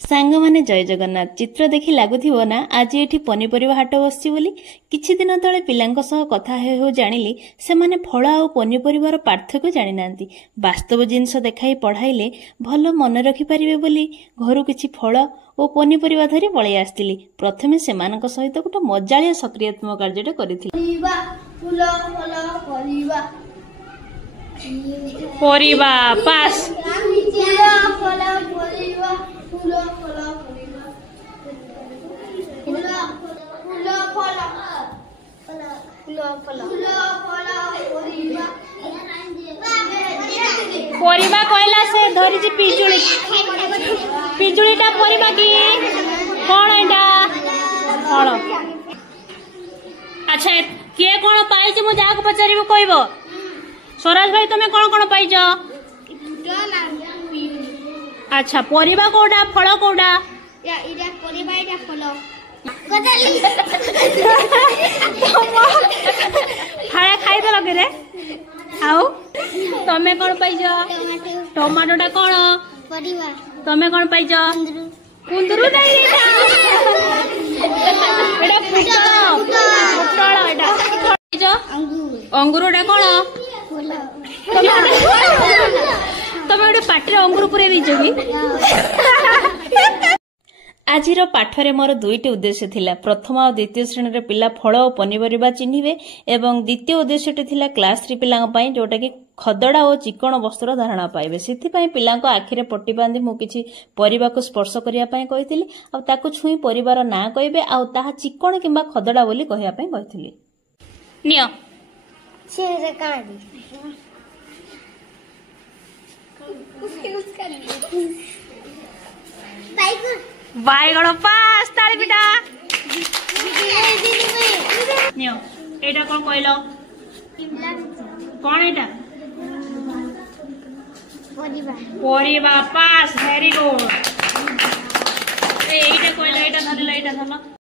सांग माने जय जगन्नाथ चित्र देखि लागुथिबो ना आज एठी पनीपरिबा हाट बसछि बोली किछि दिन तळे पिलांक सह कथा हे जानिली से माने फळ आ पनीपरिबार पार्थक्य जानि नांती वास्तव जिंस देखाई पढाइले भलो मन रखि परिबे बोली घरु किछि फळ ओ पनीपरिबा धरि पळै आस्तिली प्रथमे सेमानक सहित गोटे मजालिया सक्रियात्मक कार्यटे करिथिले परिबा पास परिबा कहला से धरी जी पिजुली पिजुलीटा परिबा की कोन एटा कोन अच्छा के कोन पाइछ मु जाक पचारिबो कहबो स्वराज भाई तुमे कोन कोन पाइछ अच्छा परिबा कोडा फळ कोडा या इडा परिबा इडा फळ कदली खाया खाइ दे लगे रे आउ तमे कोन पाइछ टमाटोटा कोन परिबा तमे कोन पाइछ कुंदरू दाई एटा पुटळ एटा पाइछ अंगूरटा कोन तमे ओडे पाटरे अंगूर पुरे दिजो की आजिर पाठरे मोर दुईटी उद्देश्य थिला प्रथम और द्वितीय श्रेणी रे पिला फल और पनीपरिबा चिन्हिबे एवं द्वितीय उद्देश्यटी थिला क्लास 3 पिलांग पई जोटा कि खदड़ा और चिकन वस्त्र धारणा पाइबे सेथि पई पिलांक आखिरे पट्टी बांधी मु किछि परिबा को स्पर्श करिया पई कहिथिली आ ताकू छुई परिवार ना कहिबे आ ताहा चिकन किबा खदड़ा बोली कहिया पई कहिथिली नियो से रे काडी बाइगण पास ताली पिटा नियो एटा कोन कहलो कोन एटा परिबा पास वेरी गुड एटा कहलो एटा धरला